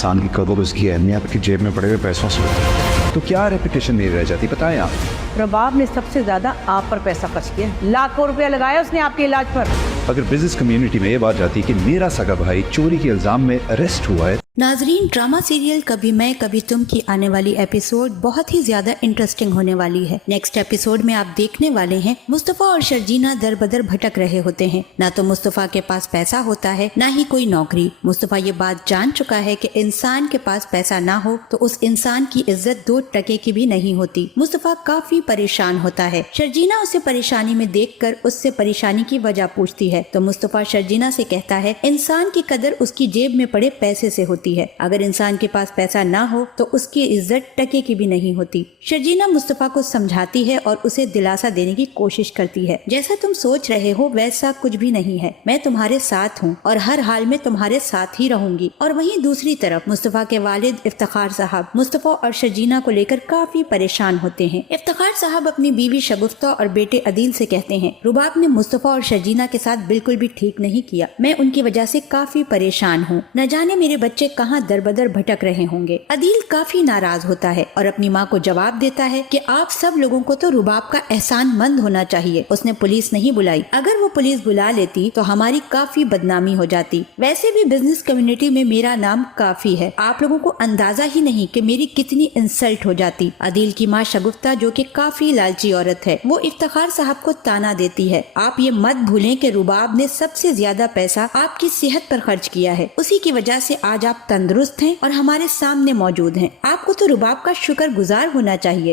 इंसान की कदर उसकी अहमियत की जेब में पड़े हुए पैसों से होती है। तो क्या रेपुटेशन नहीं रह जाती, बताएं आप। रबाब ने सबसे ज्यादा आप पर पैसा खर्च किया, लाखों रुपया लगाया उसने आपके इलाज पर। अगर बिजनेस कम्युनिटी में ये बात जाती कि मेरा सगा भाई चोरी के इल्जाम में अरेस्ट हुआ है। नाजरीन, ड्रामा सीरियल कभी मैं कभी तुम की आने वाली एपिसोड बहुत ही ज्यादा इंटरेस्टिंग होने वाली है। नेक्स्ट एपिसोड में आप देखने वाले हैं मुस्तफा और शर्जीना दर बदर भटक रहे होते हैं। ना तो मुस्तफा के पास पैसा होता है, ना ही कोई नौकरी। मुस्तफा ये बात जान चुका है कि इंसान के पास पैसा ना हो तो उस इंसान की इज्जत 2 टके की भी नहीं होती। मुस्तफा काफी परेशान होता है। शर्जीना उसे परेशानी में देखकर उससे परेशानी की वजह पूछती है तो मुस्तफा शर्जीना से कहता है इंसान की कदर उसकी जेब में पड़े पैसे से होती है। अगर इंसान के पास पैसा ना हो तो उसकी इज्जत टके की भी नहीं होती। शर्जीना मुस्तफा को समझाती है और उसे दिलासा देने की कोशिश करती है, जैसा तुम सोच रहे हो वैसा कुछ भी नहीं है, मैं तुम्हारे साथ हूँ और हर हाल में तुम्हारे साथ ही रहूंगी। और वहीं दूसरी तरफ मुस्तफा के वालिद इफ्तिखार साहब मुस्तफा और शर्जीना को लेकर काफी परेशान होते हैं। इफ्तिखार साहब अपनी बीवी शगुफ्ता और बेटे अदील से कहते हैं रुबाब ने मुस्तफा और शर्जीना के साथ बिल्कुल भी ठीक नहीं किया, मैं उनकी वजह से काफी परेशान हूँ, न जाने मेरे बच्चे कहाँ दर बदर भटक रहे होंगे। अदील काफी नाराज होता है और अपनी माँ को जवाब देता है कि आप सब लोगों को तो रुबाब का एहसान मंद होना चाहिए, उसने पुलिस नहीं बुलाई, अगर वो पुलिस बुला लेती तो हमारी काफी बदनामी हो जाती। वैसे भी बिजनेस कम्युनिटी में मेरा नाम काफी है, आप लोगों को अंदाजा ही नहीं कि मेरी कितनी इंसल्ट हो जाती। अदील की माँ शगुफ्ता जो कि काफी लालची औरत है, वो इफ्तिखार साहब को ताना देती है, आप ये मत भूलें कि रुबाब ने सबसे ज्यादा पैसा आपकी सेहत पर खर्च किया है, उसी की वजह से आज आप तंदुरुस्त हैं और हमारे सामने मौजूद हैं, आपको तो रुबाब का शुक्र गुजार होना चाहिए।